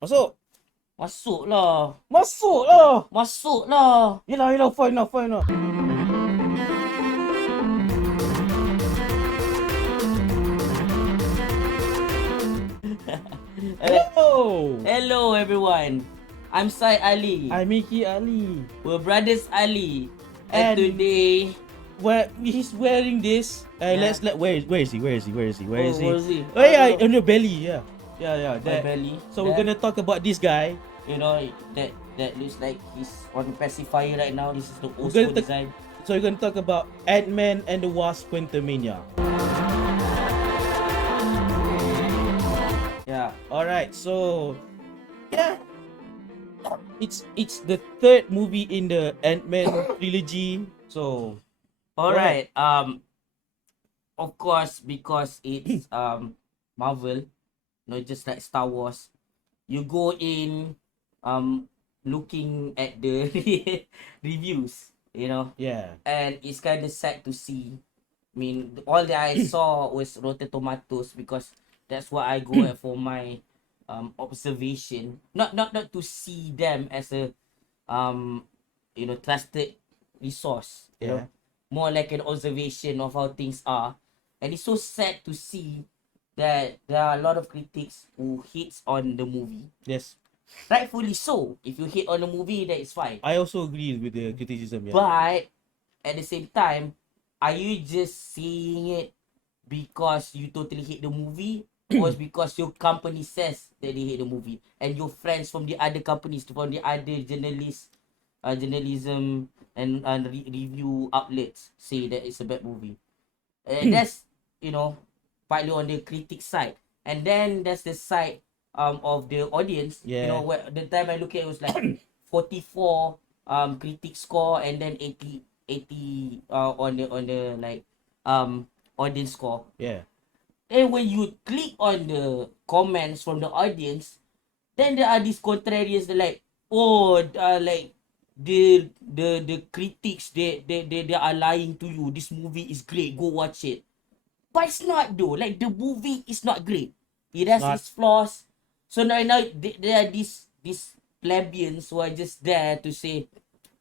Masuk. Masuklah. Masuk lah. Masuklah. Yelah, fine lah. Hello. Hello everyone. I'm Sai Ali. I'm Mickey Ali. We're brothers Ali. And And today, he's wearing this. Yeah. Where is he? where is he? Oh yeah, on your belly. Yeah. My That. belly. So we're gonna talk about this guy. You know that looks like he's on the pacifier right now. This is the old We're school gonna design. So we're gonna talk about Ant-Man and the Wasp: Quantumania. Yeah. Alright, so yeah, it's the third movie in the Ant-Man trilogy. So Alright. Of course, because it's Marvel, just like Star Wars, you go in looking at the reviews, yeah, and it's kind of sad to see. I mean, all that I saw was Rotten Tomatoes because that's what I go at for my observation. Not to see them as a trusted resource. yeah. More like an observation of how things are, and it's so sad to see that there are a lot of critics who hates on the movie. Yes, Rightfully so. If you hate on the movie, that is fine. I also agree with the criticism. Yeah, But at the same time, are you just saying it because you totally hate the movie, or it's because your company says that they hate the movie, and your friends from the other companies, from the other journalism and review outlets say that it's a bad movie? That's partly on the critic side, and then there's the side of the audience. Yeah. Where the time I look at it was like 44 critic score, and then 80 on the like audience score. yeah, And when you click on the comments from the audience, then there are these contrarians that like, like the critics, they are lying to you. This movie is great, go watch it. But it's not though. Like, the movie is not great. It has Not. its flaws. So now there are these plebeians who are just there to say,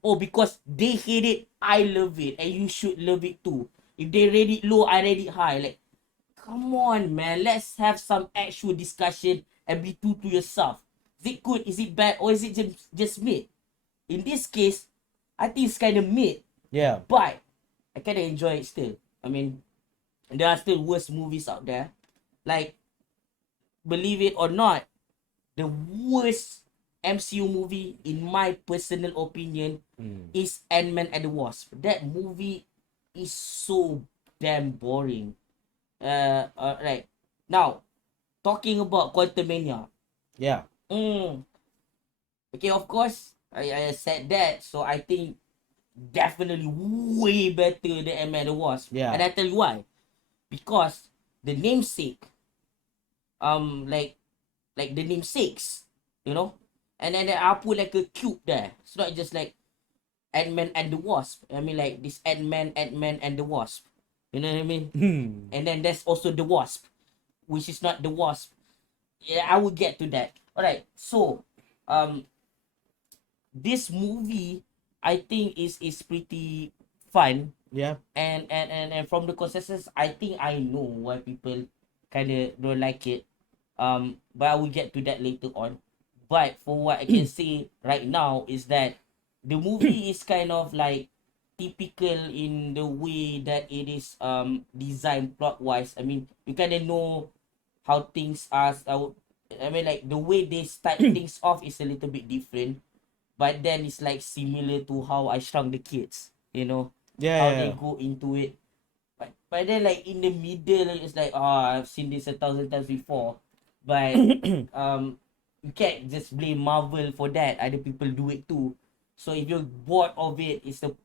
oh, because they hate it, I love it, and you should love it too. If they rate it low, I rate it high. Like, come on, man. Let's have some actual discussion and be true to yourself. Is it good? Is it bad? Or is it just mid? In this case, I think it's kind of mid. yeah. But I kind of enjoy it still. I mean, there are still worse movies out there. Like, believe it or not, the worst MCU movie, in my personal opinion, is Ant-Man and the Wasp. That movie is so damn boring. Right. Now, talking about Quantumania. Yeah. Okay, of course, I said that, so I think definitely way better than Ant-Man and the Wasp. Yeah. And I tell you why. Because the namesake, like the namesakes, and then I put like a cube there. It's not just like Ant-Man and the Wasp. I mean, like this Ant-Man and the Wasp. You know what I mean? And then there's also the Wasp, which is not the Wasp. Yeah, I will get to that. Alright, so this movie I think is pretty fun. Yeah. And from the consensus, I think I know why people kind of don't like it. But I will get to that later on. But for what I can say right now is that the movie is kind of like typical in the way that it is designed plot wise. I mean, you kind of know how things are. I mean, like the way they start things off is a little bit different, but then it's like similar to how I Shrunk the Kids. How they go into it. But then like in the middle, it's like, I've seen this 1,000 times before. But you can't just blame Marvel for that. Other people do it too. So if you're bored of it, it's like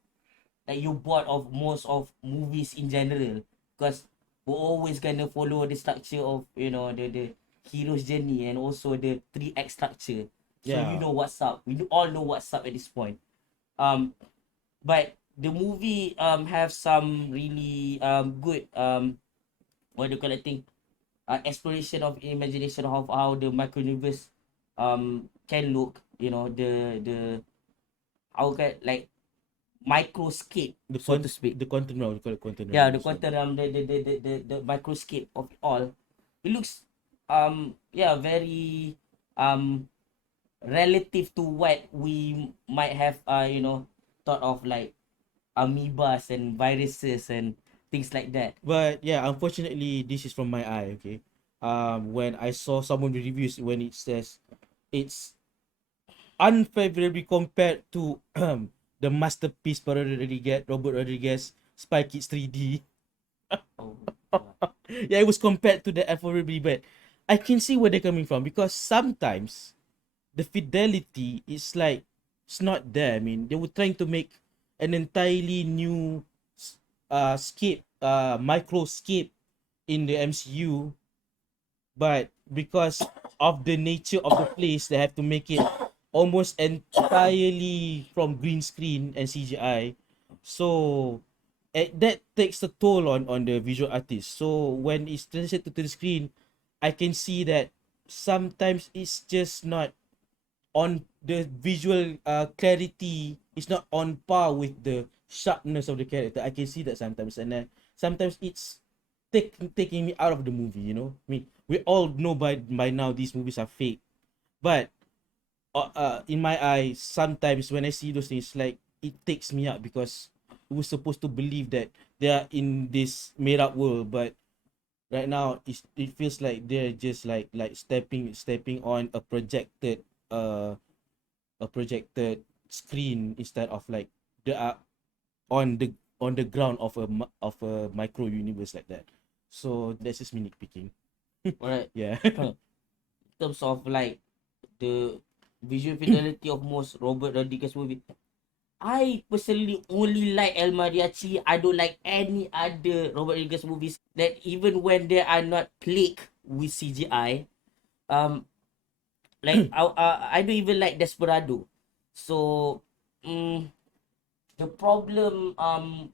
you're bored of most of movies in general. Because we're always gonna follow the structure of the hero's journey, and also the 3 act structure. So Yeah. you know what's up. We all know what's up at this point. But the movie have some really good what do you call it thing, exploration of imagination of how the micro universe can look, the how can like microscape, so to speak. the quantum realm, we call it quantum Yeah, realm. the So. quantum realm, the microscape of it all. It looks yeah, very relative to what we might have thought of, like amoebas and viruses and things like that. But yeah, unfortunately, this is from my eye. Okay, when I saw someone reviews when it says it's unfavorably compared to the masterpiece by Robert Rodriguez, Spy Kids 3D. Oh god. Yeah, it was compared to the unfavorably, but I can see where they're coming from because sometimes the fidelity is like it's not there. I mean, they were trying to make an entirely new scape, microscape in the MCU, but because of the nature of the place, they have to make it almost entirely from green screen and CGI. So that takes a toll on the visual artist. So when it's translated to the screen, I can see that sometimes it's just not on the visual clarity. It's not on par with the sharpness of the character. I can see that sometimes, and then sometimes it's taking me out of the movie. I mean, we all know by now these movies are fake, but in my eyes, sometimes when I see those things, like it takes me out because we're supposed to believe that they are in this made up world, but right now it feels like they're just like stepping on uh a projected screen instead of like they are on the ground of of a micro universe like that. So that's just me nitpicking. Alright. Yeah. In terms of like the visual fidelity of most Robert Rodriguez movie, I personally only like El Mariachi. I don't like any other Robert Rodriguez movies that even when they are not plagued with CGI. Um, like I don't even like Desperado. So, mm, the problem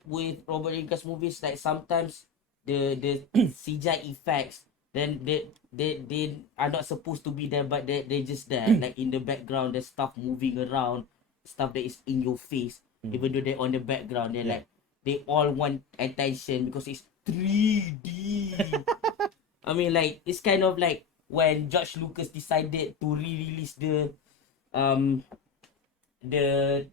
with Robert Rodriguez movies, like sometimes the CGI effects, then they are not supposed to be there, but they just there, like in the background there's stuff moving around, stuff that is in your face, even though they're on the background, they're Yeah. like they all want attention because it's 3D. I mean, like it's kind of like when George Lucas decided to re-release um the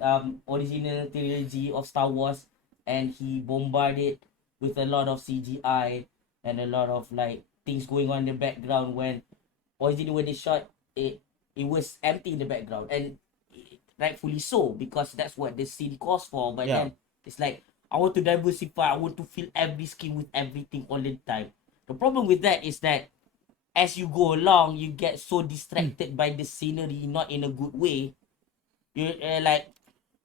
original trilogy of Star Wars, and he bombarded with a lot of CGI and a lot of like things going on in the background. When originally when they shot it, it was empty in the background, and rightfully so, because that's what the scene calls for. But Yeah. then it's like, I want to diversify, I want to fill every skin with everything all the time. The problem with that is that as you go along, you get so distracted by the scenery, not in a good way. You like,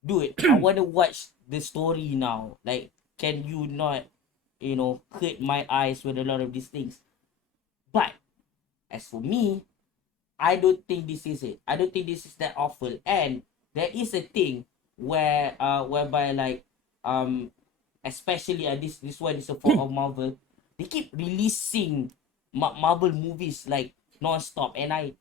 dude, I want to watch the story now. Like, can you not, hurt my eyes with a lot of these things? But as for me, I don't think this is it. I don't think this is that awful. And there is a thing whereby like especially this one is a fault of Marvel. They keep releasing Marvel movies like non-stop, and I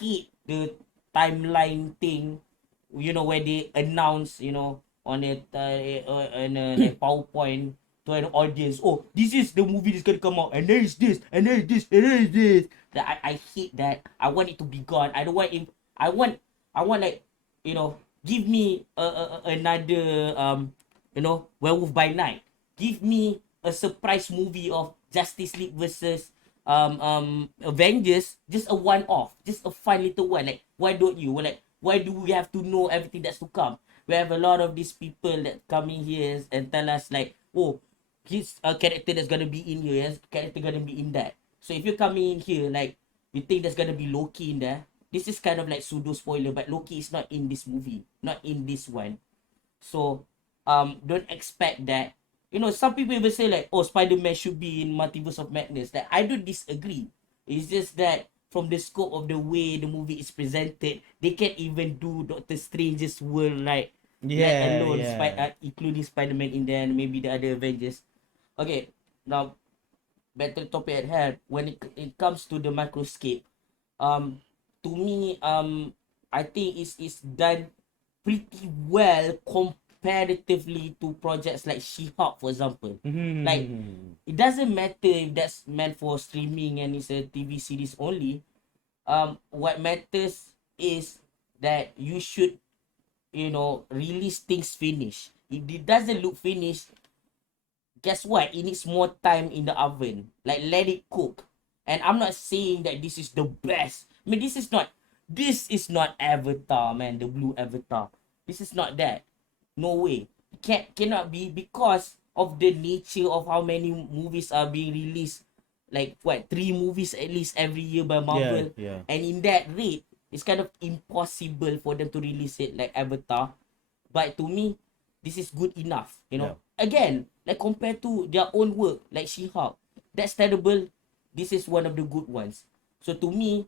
hate the timeline thing. Where they announce, on a like PowerPoint to an audience. Oh, this is the movie that's gonna come out, and there is this, and there is this, and there is this. That I hate that. I want it to be gone. I don't want it. I want like, give me another Werewolf by Night. Give me a surprise movie of Justice League versus Avengers, just a one off, just a fun little one. Like, why don't you? Like, why do we have to know everything that's to come? We have a lot of these people that come in here and tell us like, oh, his character that's gonna be in here, his character gonna be in that. So if you're coming in here, like, you think there's gonna be Loki in there, this is kind of like pseudo spoiler, but Loki is not in this movie, not in this one. So don't expect that. Some people even say like, oh, Spider-Man should be in Multiverse of Madness. That I don't disagree. It's just that from the scope of the way the movie is presented, they can't even do Doctor Strange's world, like, let Yeah, alone yeah. including Spider-Man in there and maybe the other Avengers. Okay, now back to the topic at hand. When it comes to the microscape, um to me, I think it's done pretty well comparatively to projects like She-Hulk, for example. Like, it doesn't matter if that's meant for streaming and it's a TV series only. What matters is that you should, release things finished. If it doesn't look finished, guess what? It needs more time in the oven. Like, let it cook. And I'm not saying that this is the best. I mean, this is not Avatar, man. The blue Avatar. This is not that. No way. Cannot be, because of the nature of how many movies are being released. Like, what, 3 movies at least every year by Marvel. Yeah. And in that rate, it's kind of impossible for them to release it like Avatar. But to me, this is good enough, Again, like, compared to their own work, like She-Hulk, that's terrible. This is one of the good ones. So to me,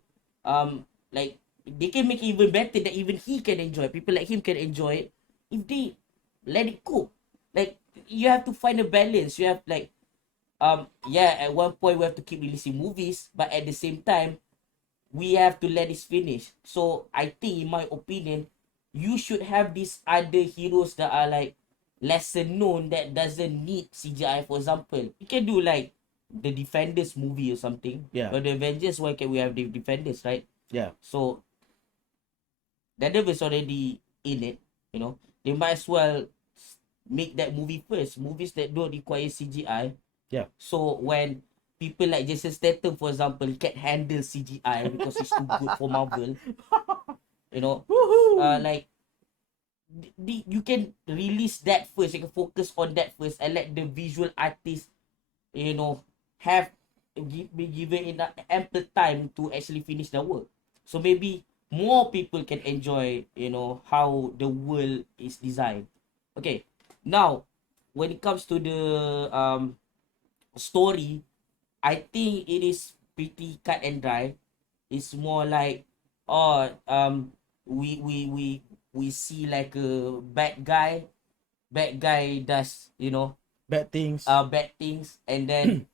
like, they can make it even better that even he can enjoy. People like him can enjoy it if they let it cook. Like, you have to find a balance. You have, like, at one point we have to keep releasing movies, but at the same time, we have to let it finish. So I think, in my opinion, you should have these other heroes that are like lesser known, that doesn't need CGI. For example, you can do like the Defenders movie or something. Yeah. Or the Avengers, why can we have the Defenders, right? Yeah. So Daredevil is already in it, They might as well make that movie first. Movies that don't require CGI. Yeah. So when people like Jason Statham, for example, can't handle CGI because it's too good for Marvel, like, you can release that first. You can focus on that first and let the visual artist, have be given enough ample time to actually finish the work. So maybe more people can enjoy, how the world is designed. Okay, now when it comes to the story, I think it is pretty cut and dry. It's more like, we see like a bad guy. Bad guy does, Bad things. bad things, and then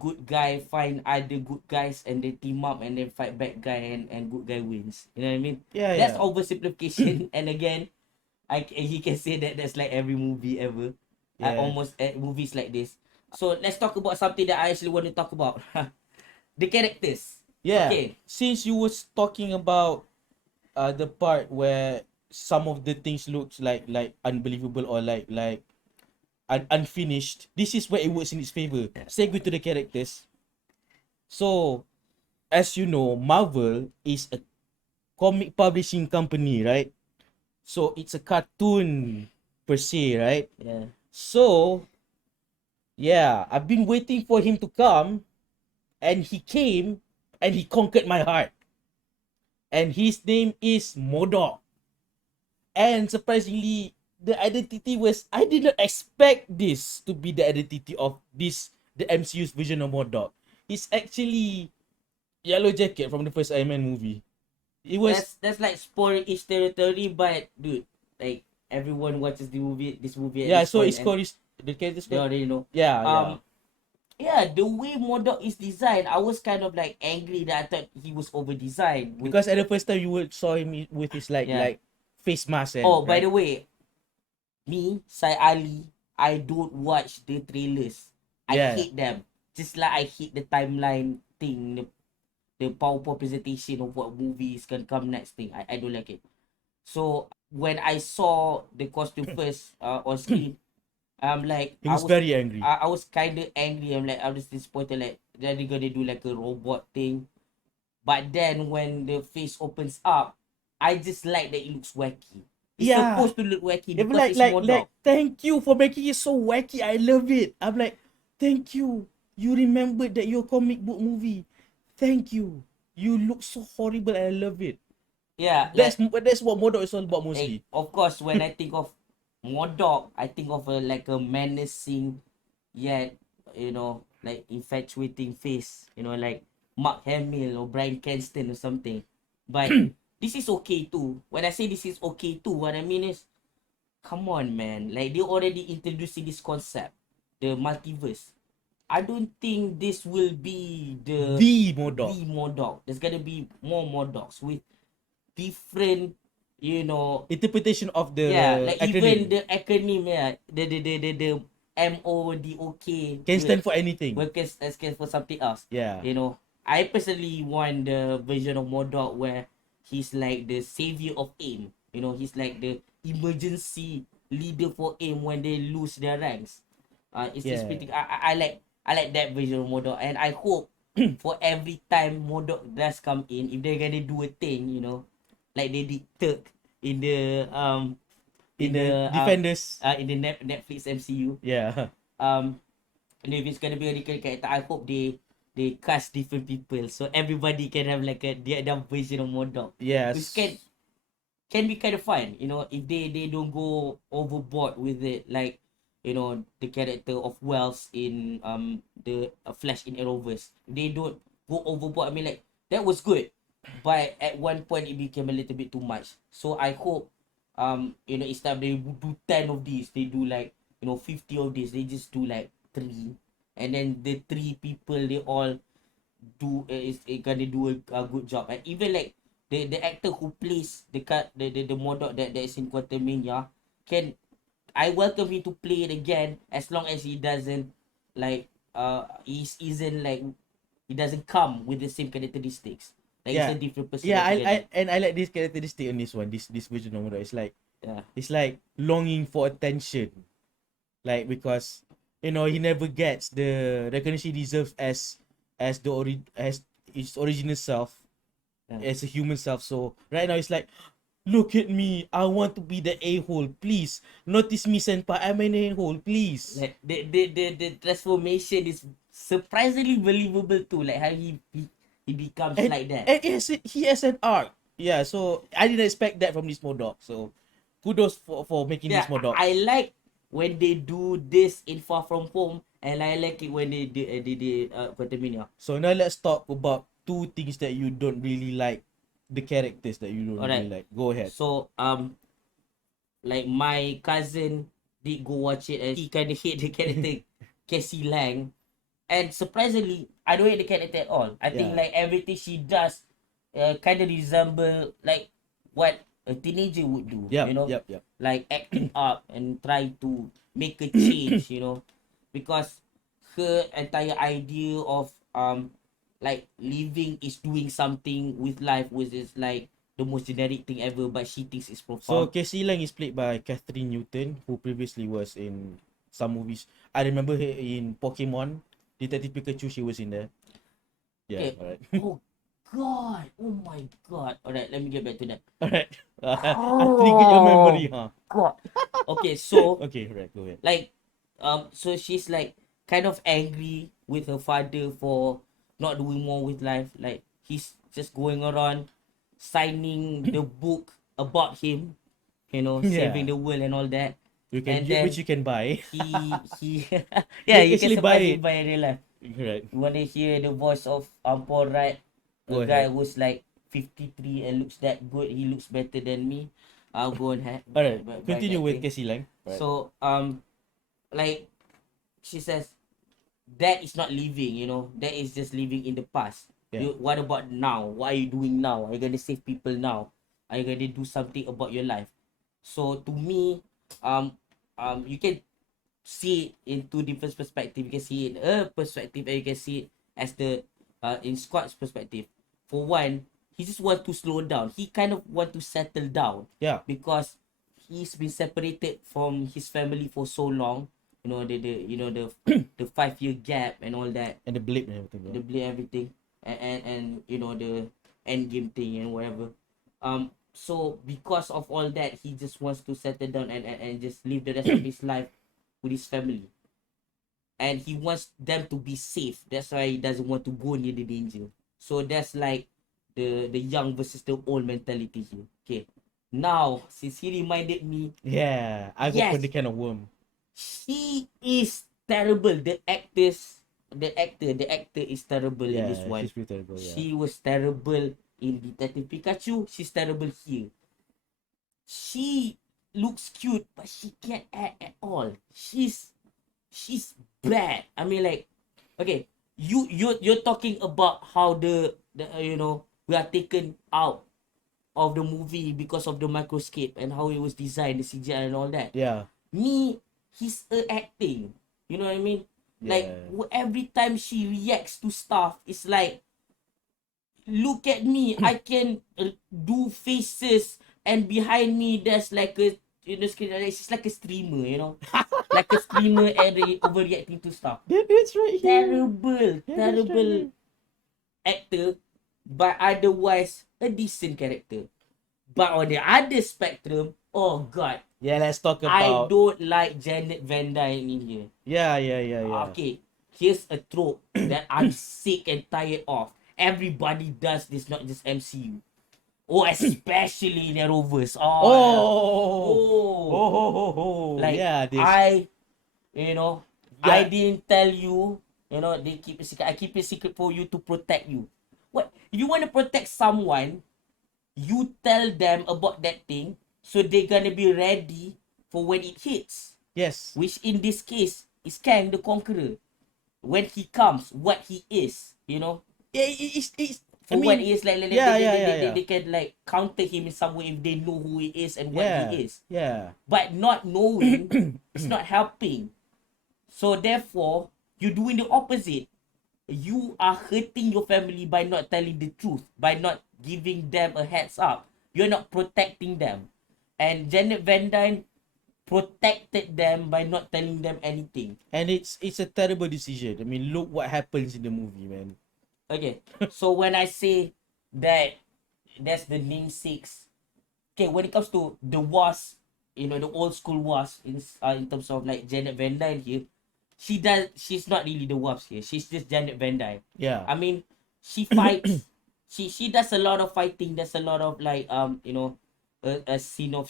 good guy find other good guys and they team up and then fight bad guy, and good guy wins. You know what I mean? Yeah, That's yeah. oversimplification. And again, he can say that that's like every movie ever. Yeah. Almost movies like this. So let's talk about something that I actually want to talk about. The characters. Yeah. Okay. Since you was talking about the part where some of the things looks like unbelievable or like unfinished, this is where it works in its favor. Segue to the characters. So, as you know, Marvel is a comic publishing company, right? So it's a cartoon per se, right? Yeah. So, yeah, I've been waiting for him to come, and he came, and he conquered my heart. And his name is MODOK. And surprisingly, the identity was, I did not expect this to be the identity of this, the MCU's version of MODOK. He's actually Yellow Jacket from the first Iron Man movie. It was That's like spoiler-ish territory, but dude, like, everyone watches this movie at yeah. this So point, it's called the character's they called. already know. Yeah. Yeah, the way MODOK is designed, I was kind of like angry that I thought he was over designed. Because at the first time you would saw him with his like face mask. And, by the way, me, Sai Ali, I don't watch the trailers. I hate them. Just like I hate the timeline thing, the PowerPoint presentation of what movies can come next thing. I don't like it. So when I saw the costume first on screen, I'm like, he was very angry. I was kind of angry. I was disappointed. Like, they're gonna do like a robot thing. But then when the face opens up, I just like that it looks wacky. It's supposed to look wacky because it's MODOK. Thank you for making it so wacky. I love it. I'm like, thank you. You remembered that your comic book movie. Thank you. You look so horrible and I love it. Yeah. That's what MODOK is all about mostly. Of course, when I think of MODOK, I think of a menacing yet, like infatuating face. Like Mark Hamill or Bryan Cranston or something. But this is okay too. When I say this is okay too, what I mean is, come on, man. Like, they already introducing this concept, the multiverse. I don't think this will be The Modok. the Modok. There's gonna be more Modoks with different, you know, Interpretation of the yeah, like even acronym the acronym, yeah, the MODOK can stand for anything. will can for something else. Yeah. You know, I personally want the version of Modok where he's like the savior of AIM. You know, he's like the emergency leader for AIM when they lose their ranks. It's Yeah. pretty. I like that version of Modok, and I hope for every time Modok does come in, if they're gonna do a thing, you know, like they did Turk in the In the Defenders. in the Netflix MCU. Yeah. And if it's gonna be a recurring character, I hope they cast different people so everybody can have like their version of Modok. Which Yes. can be kind of fun, you know, if they don't go overboard with it, like, you know, the character of Wells in the Flash in Arrowverse. They don't go overboard. I mean, like, that was good, but at one point it became a little bit too much. So I hope, you know, instead of they do 10 of these, they do like, you know, 50 of these. They just do like 3, and then the 3 people they all do is gonna do a good job. And even like the actor who plays the Modok that is in Quantumania, can I welcome him to play it again, as long as he doesn't like isn't like, he doesn't come with the same characteristics. Like, it's Yeah. a different person Yeah, altogether. I like this characteristic on this one, this version of Modok. Yeah. It's like longing for attention. Like, because he never gets the recognition he deserves as as his original self, Yeah. as a human self. So right now it's like, look at me, I want to be the a-hole, please notice me, senpai, I'm an a-hole, please. Like the transformation is surprisingly believable too. Like how he becomes and, like that. and he has an arc. Yeah, so I didn't expect that from this Modok. So kudos for making Yeah, this Modok. I like when they do this in Far From Home, and I like it when they did Quantumania. So now let's talk about two things that you don't really like, the characters that you don't really Alright. like. Go ahead. So like my cousin did go watch it, and he kind of hate the character Cassie Lang, and surprisingly, I don't hate the character at all. I think Yeah. like everything she does, kind of resemble like what a teenager would do. Yep, You know, yep. like acting up and try to make a change. You know, because her entire idea of like living is doing something with life, which is like the most generic thing ever, but she thinks it's So profound. Casey Lang is played by Catherine Newton, who previously was in some movies. I remember her in Pokemon, Detective Pikachu. She was in there. Yeah, Okay. alright. Oh God! Oh my God! Alright, let me get back to that. Alright. I triggered your memory, huh? God. Okay, so Okay, right, go ahead. like, so she's like kind of angry with her father for not doing more with life. Like, he's just going around signing the book about him, you know, saving Yeah. the world and all that. And Which then you can buy. he You yeah, can you can actually buy surprise him it. by in real life. Right. You want to hear the voice of Paul Wright, a Go guy ahead. who's like 53 and looks that good. He looks better than me. I'll go and Alright. buy Continue that with thing. Casey Lang. Right. So like she says, that is not living. You know, that is just living in the past. Yeah. What about now? What are you doing now? Are you gonna save people now? Are you gonna do something about your life? So to me, you can see it in two different perspectives. You can see it in a perspective, and you can see it as the in Scott's perspective. For one, he just want to slow down. He kind of want to settle down. Yeah. Because he's been separated from his family for so long. You know, the 5 year gap and all that. And the blip and everything. The blame everything, and you know, the end game thing and whatever. So because of all that, he just wants to settle down and just live the rest of his life with his family, and he wants them to be safe. That's why he doesn't want to go near the danger. So that's like the young versus the old mentality here. Okay, now since he reminded me, Yeah. I yes, opened the can of worm. she is terrible. The actor is terrible in this Yeah, one. she's pretty terrible, yeah. She was terrible in Detective Pikachu. She's terrible here. She looks cute, but she can't act at all. She's bad. I mean, like, Okay, you're talking about how the we are taken out of the movie because of the microscape and how it was designed, the CGI and all that. Yeah. Me, he's acting. You know what I mean? Like Yeah. every time she reacts to stuff, it's like, look at me, I can do faces, and behind me there's like a, screen, it's just like a streamer, like a streamer and overreacting to stuff. That's right here. Terrible, Yeah, that's right terrible here. actor, but otherwise a decent character. But on the other spectrum, oh god, Yeah, let's talk I about. don't like Janet Van Dyne in here. Yeah, yeah, yeah, yeah. Okay, here's a trope that I'm sick and tired of. Everybody does this, not just MCU. Oh, especially in the Rovers. Oh, yeah. Oh, Oh, oh, oh, oh, like yeah. This. I, you know, I Yeah. didn't tell you. They keep it secret. I keep it secret for you to protect you. What? If you want to protect someone, you tell them about that thing so they're gonna be ready for when it hits. Yes. Which in this case is Kang the Conqueror. When he comes, what he is, Yeah, it's. I for what mean, he is, like yeah, yeah, yeah, yeah. they can like counter him in some way if they know who he is and what Yeah, he is. yeah. But not knowing is not helping. So therefore, you're doing the opposite. You are hurting your family by not telling the truth, by not giving them a heads up. You're not protecting them. And Janet Van Dyne protected them by not telling them anything. And it's a terrible decision. I mean, look what happens in the movie, man. Okay, so when I say that that's the namesakes, okay, when it comes to the Wasp, the old school Wasp in terms of like Janet Van Dyne here, she's not really the Wasp here. She's just Janet Van Dyne. Yeah. I mean, she fights. She does a lot of fighting. There's a lot of like a scene of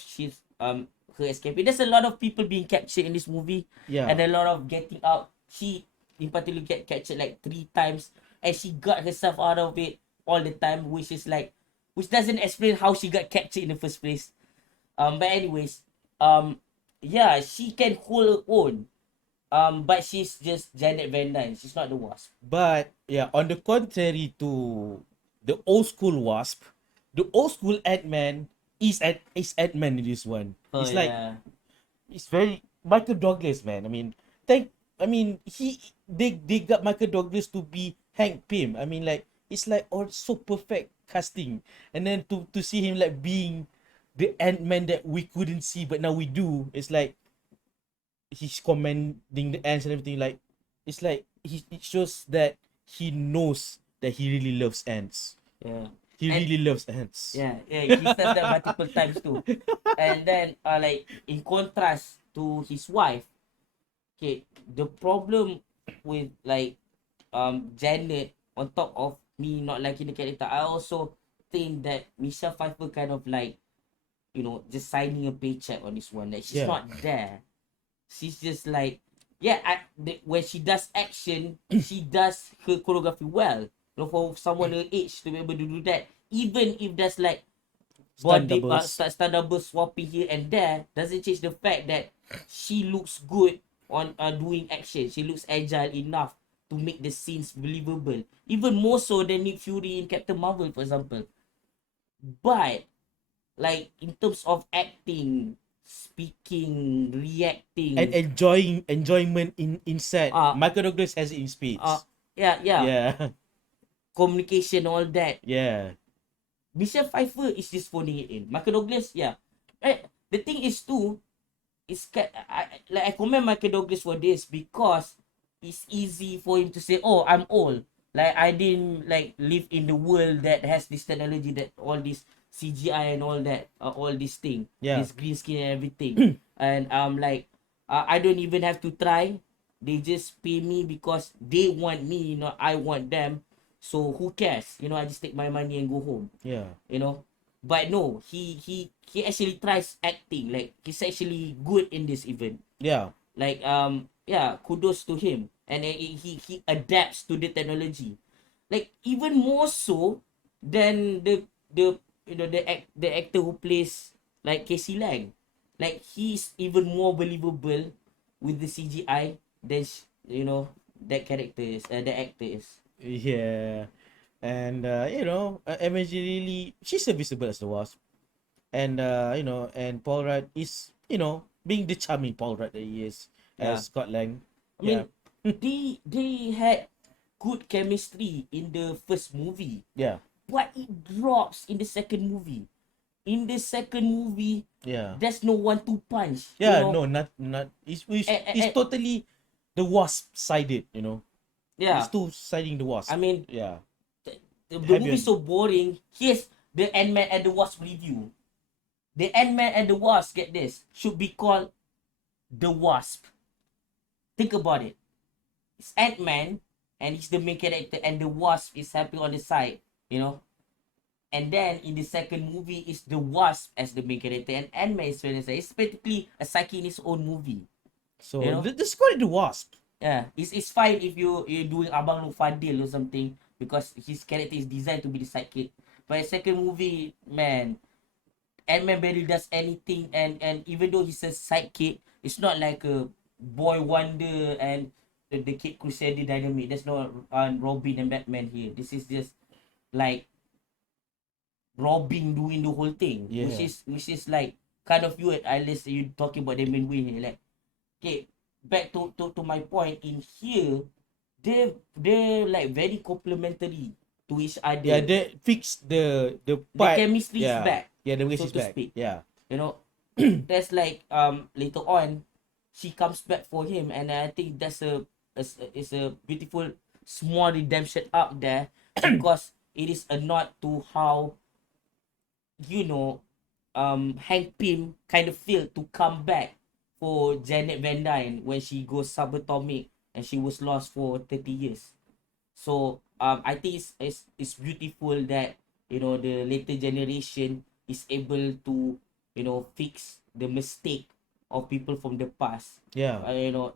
her escaping. There's a lot of people being captured in this movie, Yeah. and a lot of getting out. She in particular get captured like 3 times, and she got herself out of it all the time, which doesn't explain how she got captured in the first place. But anyways, yeah, she can hold her own. But she's just Janet Van Dyne. She's not the Wasp. But yeah, on the contrary to the old school Wasp, the old school Ant-Man is Ant-Man in this one. Oh, It's like yeah. it's very Michael Douglas, man. I mean, they got Michael Douglas to be Hank Pym. I mean, like it's like all so perfect casting, and then to see him like being the Ant-Man that we couldn't see, but now we do. It's like he's commanding the ants and everything. Like it's like it shows that he knows that he really loves ants. Yeah. He And- really loves ants. Yeah, he says that multiple times too. And then, like in contrast to his wife, okay, the problem with like Janet, on top of me not liking the character, I also think that Michelle Pfeiffer kind of like, just signing a paycheck on this one. That she's Yeah. not there. She's just like, yeah, when she does action, she does her choreography well. For someone her age to be able to do that, even if there's like Stunt body doubles. stunt double swapping here and there, doesn't change the fact that she looks good on doing action. She looks agile enough to make the scenes believable, even more so than Nick Fury in Captain Marvel, for example. But like in terms of acting, speaking, reacting, And enjoyment in set. Michael Douglas has it in spades. yeah, Yeah. communication, all that. Yeah. Michelle Pfeiffer is just phoning it in. Michael Douglas, yeah. Right. The thing is too, I commend Michael Douglas for this because it's easy for him to say, "Oh, I'm old. Like I didn't like live in the world that has this technology, that all this CGI and all that, all this thing, Yeah. this green screen and everything." And like, I don't even have to try. They just pay me because they want me, I want them. So who cares? I just take my money and go home. Yeah. But no, he actually tries acting. Like he's actually good in this event. Yeah. Like yeah, kudos to him. And he adapts to the technology. Like even more so than the actor who plays like Casey Lang. Like he's even more believable with the CGI than that character is, the actor is. Yeah. And eventually she's serviceable as the Wasp. And and Paul Rudd is, being the charming Paul Rudd that he is Yeah. as Scott Lang. I mean, they had good chemistry in the first movie, Yeah. but it drops in the second movie. In the second movie, Yeah. there's no one to punch. Yeah, You know, no, not it's and totally the Wasp sided, yeah. It's too siding the Wasp. I mean, Yeah. the Heavy movie's on- so boring. Here's the Ant-Man and the Wasp review. The Ant-Man and the Wasp, get this, should be called the Wasp. Think about it. It's Ant-Man and he's the main character, and the Wasp is helping on the side, you know. And then in the second movie is the Wasp as the main character, and Ant-Man is on the side. It's basically a psyche in his own movie. So You know? let's call it the Wasp. Yeah, it's fine if you're doing Abang Lu Fadil or something, because his character is designed to be the sidekick. But the second movie, man, Ant-Man barely does anything, and even though he's a sidekick, it's not like a boy wonder and the kid crusader dynamic. There's no Robin and Batman here. This is just like Robin doing the whole thing, Yeah. which is like kind of weird. At least you talking about Damon Wayne here, like, okay, back to my point in here, they're like very complementary to each other. Yeah, they fix the The part. chemistry is Yeah. back. Yeah, the So chemistry is to back. speak. Yeah. You know, there's like later on, she comes back for him, and I think that's is a beautiful small redemption up there because it is a nod to how, you know, Hank Pym kind of feel to come back for Janet Van Dyne when she goes subatomic and she was lost for 30 years. So I think it's beautiful that, you know, the later generation is able to, you know, fix the mistake of people from the past. Yeah. You know,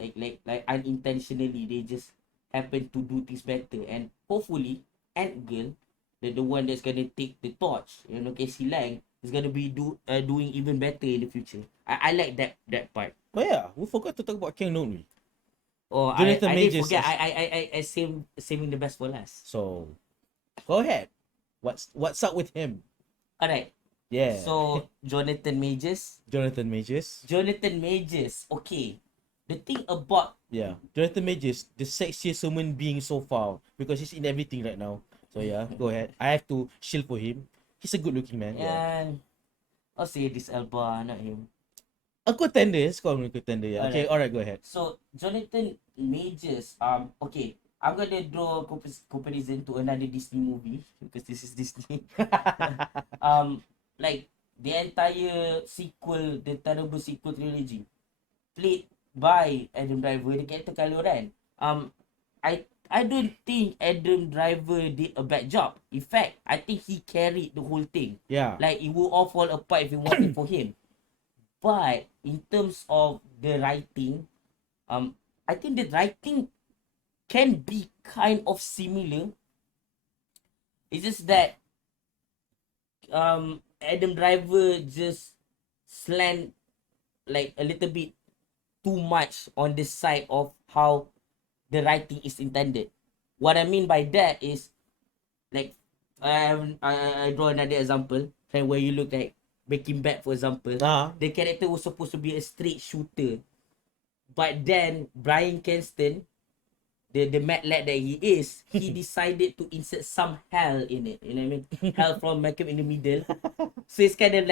like unintentionally they just happen to do things better, and hopefully Ant Girl, the one that's gonna take the torch, you know, Casey Lang, is gonna be doing even better in the future. I like that part. But yeah, we forgot to talk about King, don't we? Oh, Jonathan I didn't Majors forget. as- I saving the best for last. So go ahead. What's up with him? Alright. Yeah. So Jonathan Majors. Jonathan Majors. Okay. The thing about Yeah. Jonathan Majors, the sexiest human being so far, because he's in everything right now. So yeah, go ahead. I have to shield for him. He's a good looking man. Yeah. and I'll say this Elba, not him. A contender. Let's call him a contender. Yeah. Okay. Alright. Go ahead. So Jonathan Majors, okay, I'm gonna draw a comparison to another Disney movie because this is Disney. Like the entire sequel, the terrible sequel trilogy, played by Adam Driver, the character Kylo Ren. I don't think Adam Driver did a bad job. In fact, I think he carried the whole thing. Yeah. Like it will all fall apart if it wasn't for him. But in terms of the writing, I think the writing can be kind of similar. It's just that Adam Driver just slant like a little bit too much on the side of how the writing is intended. What I mean by that is, like, I draw another example, like where you look at Breaking Bad, for example. The character was supposed to be a straight shooter, but then Bryan Cranston, the mad lad that he is, he decided to insert some hell in it. You know what I mean? Hell from Malcolm in the Middle. So it's kind of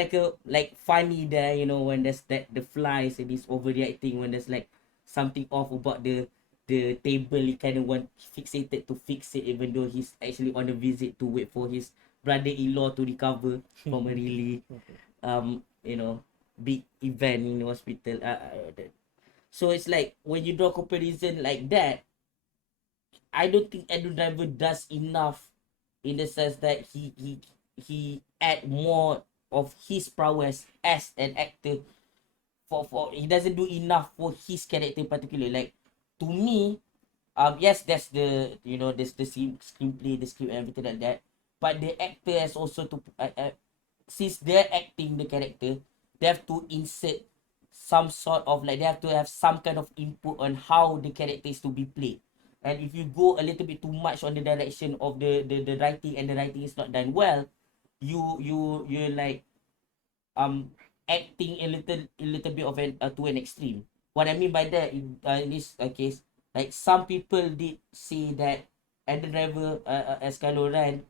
like funny there, you know, when there's the flies and he's overreacting, when there's like something off about the table, he kind of fixated to fix it, even though he's actually on a visit to wait for his brother-in-law to recover from a really you know, big event in the hospital. So it's like when you draw comparison like that, I don't think Adam Driver does enough in the sense that he add more of his prowess as an actor. For he doesn't do enough for his character in particular. Like, to me, yes, there's the, you know, there's the screenplay, the script, and everything like that. But the actor has also to since they're acting the character, they have to insert some sort of like they have to have some kind of input on how the character is to be played. And if you go a little bit too much on the direction of the writing, and the writing is not done well, you're like acting a little bit of an to an extreme. What I mean by that in this case, like some people did say that Adam Driver as Kylo Ren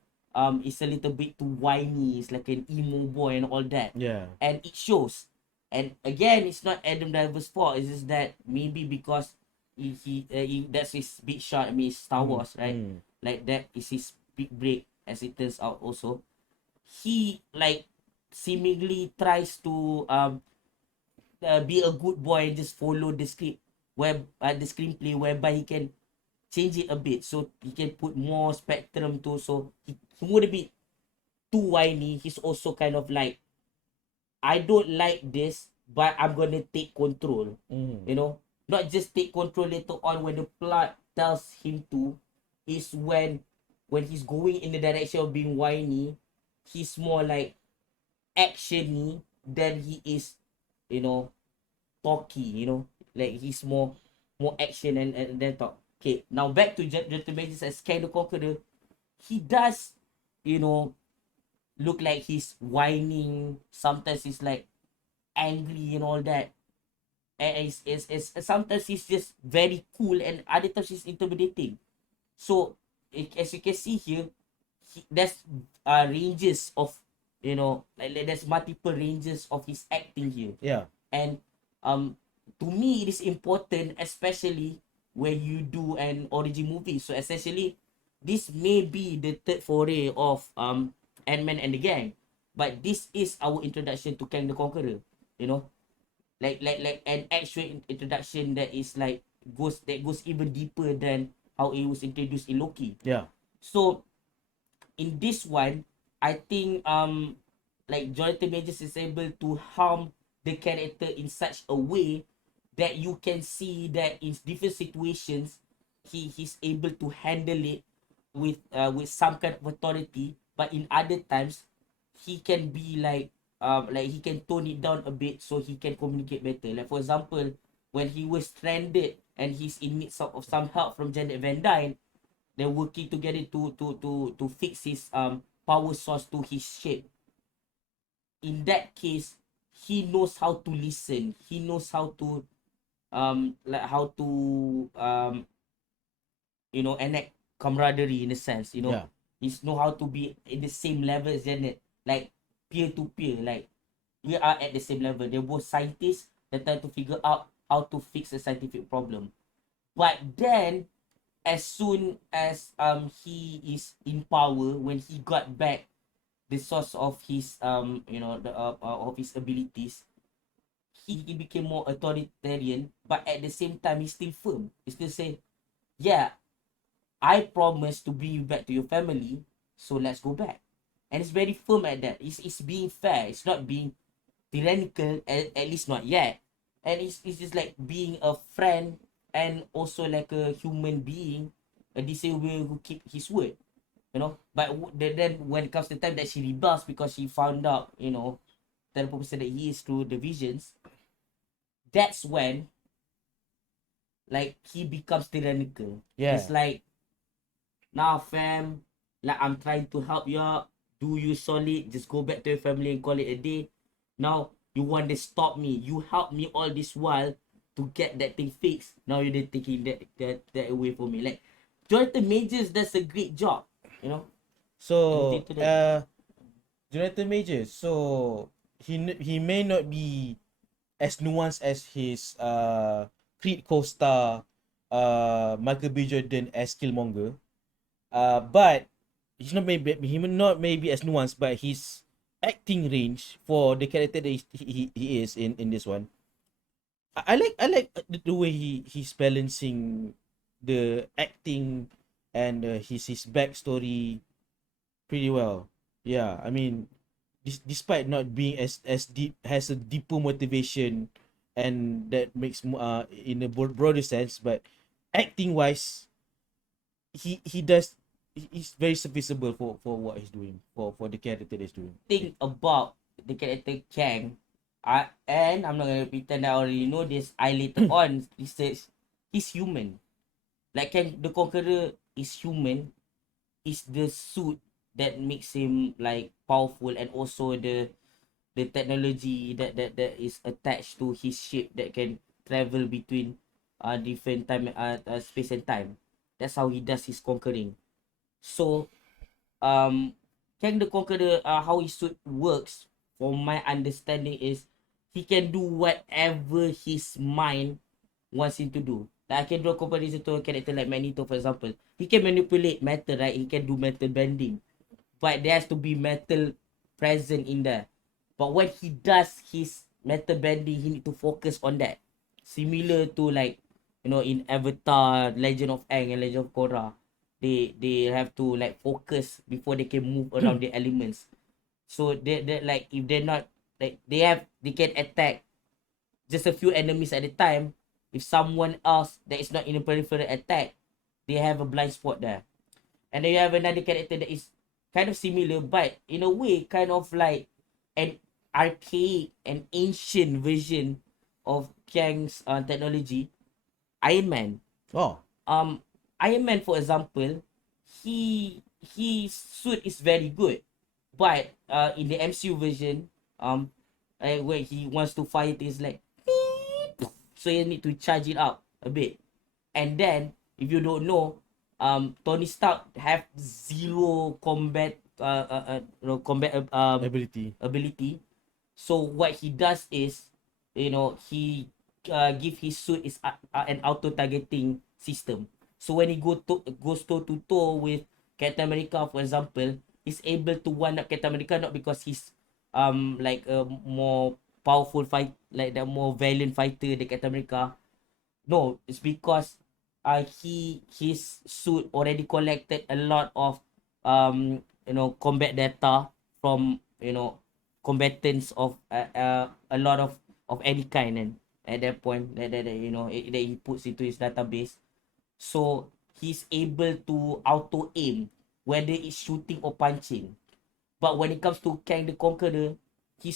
is a little bit too whiny. It's like an emo boy and all that, Yeah. and it shows. And again, it's not Adam Driver's fault. It's just that maybe because he that's his big shot. I mean, it's Star Wars, right? Like that is his big break, as it turns out. Also, he like seemingly tries to be a good boy and just follow the script, where the screenplay, whereby he can change it a bit so he can put more spectrum to, so he wouldn't be too whiny. He's also kind of like, I don't like this, but I'm gonna take control. You know, not just take control later on when the plot tells him to. Is when he's going in the direction of being whiny, he's more like actiony than he is, you know, talky. You know, like he's more action and then talk. Okay, now back to Gentle Mages as Kang the Conqueror. He does, you know, look like he's whining. Sometimes he's like angry and all that. And it's sometimes he's just very cool, and other times he's intimidating. So as you can see here, there's ranges of, you know, like there's multiple ranges of his acting here. Yeah. And to me it is important, especially when you do an origin movie. So essentially, this may be the third foray of Ant-Man and the Gang, but this is our introduction to Kang the Conqueror. You know, like an actual introduction that is like goes even deeper than how it was introduced in Loki. Yeah. So in this one, I think like Jonathan Majors is able to harm the character in such a way that you can see that in different situations he's able to handle it with some kind of authority, but in other times he can be like he can tone it down a bit so he can communicate better. Like for example, when he was stranded and he's in need of some help from Janet Van Dyne, they're working together to fix his power source to his shape. In that case, he knows how to listen. He knows how to like how to you know, enact camaraderie in a sense. You know, Yeah. he's know how to be in the same level as Janet, like peer to peer. Like we are at the same level. They're both scientists. They're trying to figure out how to fix a scientific problem. But then, as soon as he is in power, when he got back the source of his you know, the of his abilities, he became more authoritarian, but at the same time he's still firm. He still say, yeah, I promise to bring you back to your family, so let's go back. And it's very firm at that. It's being fair. It's not being tyrannical, at least not yet. And it's just like being a friend and also like a human being, a disabled who keep his word. You know, but then when it comes to the time that she rebels because she found out, you know, the person that he is through the visions, that's when like he becomes tyrannical. Yeah. It's like, now fam, like I'm trying to help you out, do you solid, just go back to your family and call it a day. Now you want to stop me, you helped me all this while to get that thing fixed. Now you're taking that away from me. Like Jonathan Majors does a great job, you know. So Into that. Jonathan Majors, so he may not be as nuanced as his Creed co-star Michael B. Jordan as Killmonger. But he may not maybe as nuanced, but his acting range for the character that he is in this one. I like the way he's balancing the acting and his backstory pretty well. Yeah, I mean, despite not being as deep, has a deeper motivation, and that makes in a broader sense, but acting wise, he does, he's very serviceable for what he's doing, for the character that he's doing. Think about the character Kang. And I'm not gonna pretend I already know this. I later on research he's human. Like Kang the Conqueror is human. Is the suit that makes him like powerful, and also the technology that is attached to his ship that can travel between different time space and time. That's how he does his conquering. So um Kang the Conqueror, how his suit works, from my understanding, is he can do whatever his mind wants him to do. Like I can draw comparison to a character like Magneto, for example. He can manipulate matter, right? He can do metal bending. But there has to be metal present in there. But when he does his metal bending, he need to focus on that. Similar to like, in Avatar, Legend of Aang and Legend of Korra. They have to like focus before they can move around the elements. So they like, if they're not like, they can attack just a few enemies at a time. If someone else that is not in the peripheral attack, they have a blind spot there. And then you have another character that is kind of similar, but in a way kind of like an archaic and ancient version of Kang's technology. Iron Man. Oh, um Iron Man, for example, he his suit is very good, but in the MCU version, where he wants to fire things like so you need to charge it up a bit. And then if you don't know, Tony Stark have zero combat combat ability. So what he does is, he give his suit is an auto targeting system. So when he goes toe to toe with Captain America, for example, he's able to one up Captain America, not because he's like a more powerful fight, like the more valiant fighter than Captain America. No, it's because his suit already collected a lot of combat data from combatants of a lot of any kind. And at that point that he puts into his database, so he's able to auto aim whether it's shooting or punching. But when it comes to Kang the Conqueror, he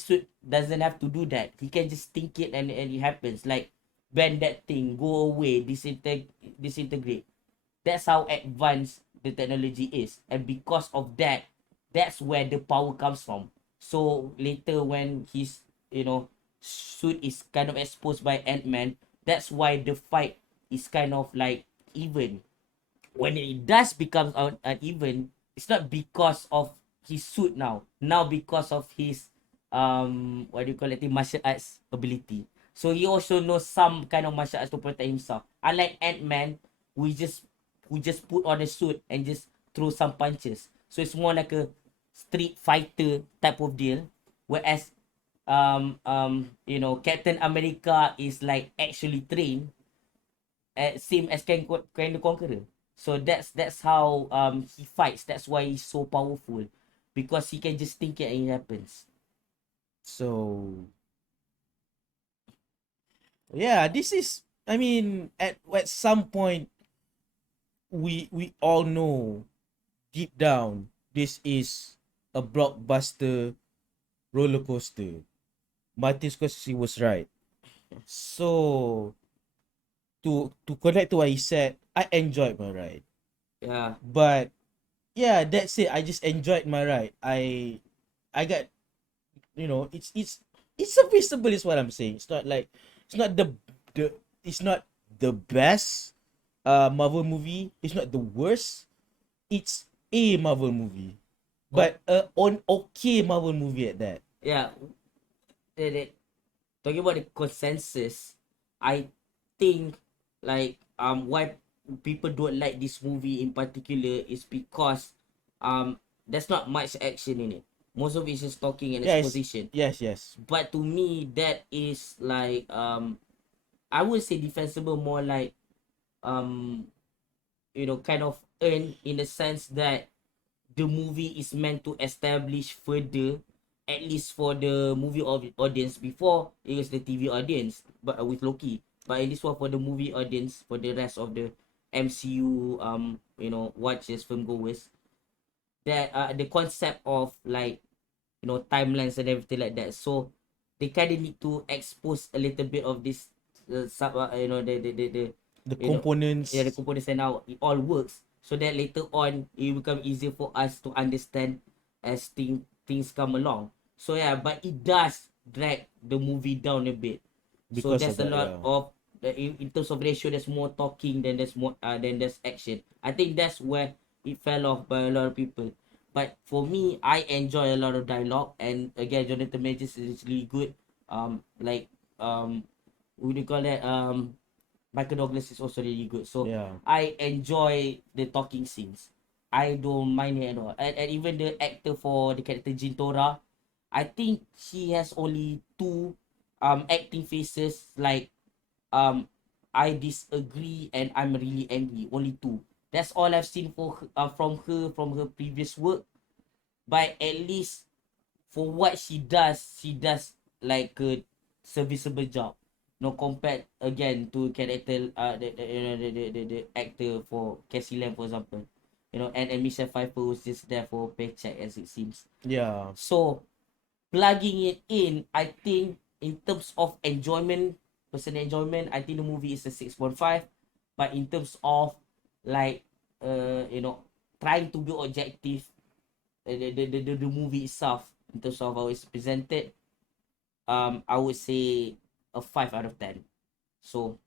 doesn't have to do that. He can just think it, and it happens. Like, bend that thing, go away, disintegrate. That's how advanced the technology is. And because of that, that's where the power comes from. So later when his, suit is kind of exposed by Ant-Man, that's why the fight is kind of like even. When it does become uneven, it's not because of his suit now. Now because of his what do you call it, martial arts ability. So he also knows some kind of martial arts to protect himself. Unlike Ant-Man, who just put on a suit and just throw some punches. So it's more like a street fighter type of deal. Whereas Captain America is like actually trained, same as Kang the Conqueror. So that's how he fights. That's why he's so powerful, because he can just think it and it happens. so yeah, this is. I mean, at some point, we all know deep down this is a blockbuster roller coaster. Martin Scorsese was right. So to connect to what he said, I enjoyed my ride. Yeah, But yeah, that's it. I just enjoyed my ride. I got, it's serviceable is what I'm saying. It's not like, it's not the it's not the best Marvel movie. It's not the worst. It's a Marvel movie. But on okay Marvel movie at that. yeah. Talking about the consensus, I think like why people don't like this movie in particular is because there's not much action in it. Most of it is just talking and Yes, exposition. yes. But to me, that is like I would say defensible, more like um kind of earned, in the sense that the movie is meant to establish further, at least for the movie audience. Before it was the TV audience, but with Loki. But in this one, for the movie audience, for the rest of the MCU watchers, film goers, that the concept of like timelines and everything like that. So they kind of need to expose a little bit of this you know, The you know, components. yeah, the components and how it all works, so that later on it will become easier for us to understand as things come along. So yeah, but it does drag the movie down a bit. So Because there's of a that, lot yeah. of in terms of ratio, there's more talking than there's more than there's action. I think that's where it fell off by a lot of people. But for me, I enjoy a lot of dialogue, and again, Jonathan Majors is really good. Like what do you call that? Michael Douglas is also really good. So Yeah. I enjoy the talking scenes. I don't mind it at all. And even the actor for the character Jintora, I think she has only two acting faces, like um I disagree and I'm really angry. Only two. That's all I've seen for from her previous work. But at least for what she does like a serviceable job. No, compared again to character you know, the actor for Cassie Lam, for example. You know, and Michelle Pfeiffer was just there for a paycheck, as it seems. Yeah. So plugging it in, I think in terms of enjoyment, personal enjoyment, I think the movie is a 6.5. But in terms of like you know, trying to be objective, the movie itself, in terms of how it's presented, I would say a 5 out of 10. So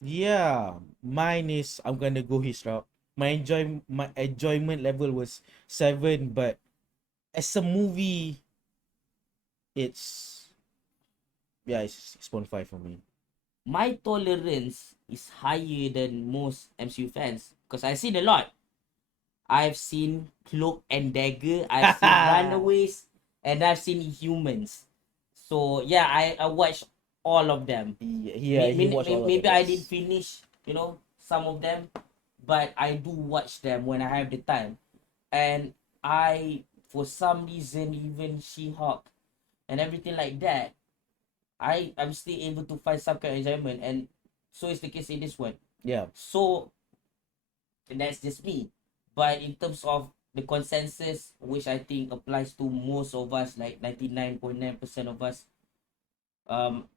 Yeah. Mine is, I'm gonna go his route. My enjoyment level was 7, but as a movie, it's, yeah, it's 6.5 for me. my tolerance is higher than most MCU fans, because I've seen a lot. I've seen Cloak and Dagger, I've seen Runaways, and I've seen Humans. So yeah, I watched all of them. Yeah, he watched all of them. Maybe I didn't Yes. finish, you know, some of them, but I do watch them when I have the time. And I, for some reason, even She-Hulk and everything like that, I'm still able to find some kind of enjoyment, and so is the case in this one. Yeah. So that's just me. But in terms of the consensus, which I think applies to most of us, like 99.9% of us, um,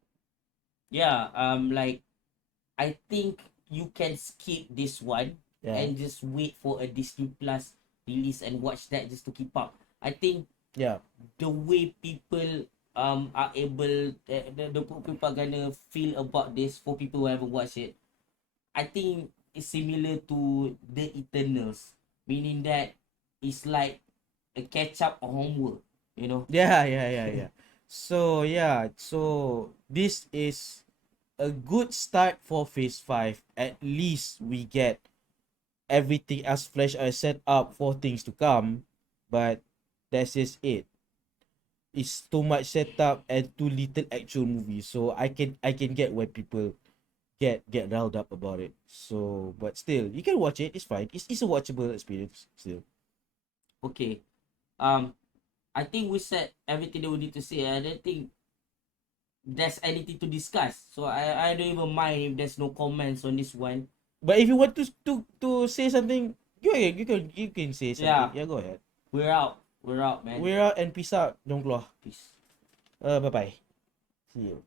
yeah, like I think you can skip this one Yeah. and just wait for a Disney Plus release and watch that just to keep up. I think Yeah. the way people are able, the people are gonna feel about this, for people who haven't watched it, I think it's similar to the Eternals, meaning that it's like a catch up homework, you know. Yeah. So yeah, so this is a good start for phase 5. At least we get everything as flesh are set up for things to come, but that's just it. It's too much setup and too little actual movie. So I can get why people get riled up about it. So but still, you can watch it. It's fine. It's a watchable experience still. Okay. I think we said everything that we need to say. I don't think there's anything to discuss. So I don't even mind if there's no comments on this one. But if you want to say something, you can say something. Yeah, Yeah, go ahead. we're out. We're out, man. We're out and peace out. Don't keluar. Peace. Bye bye. See you.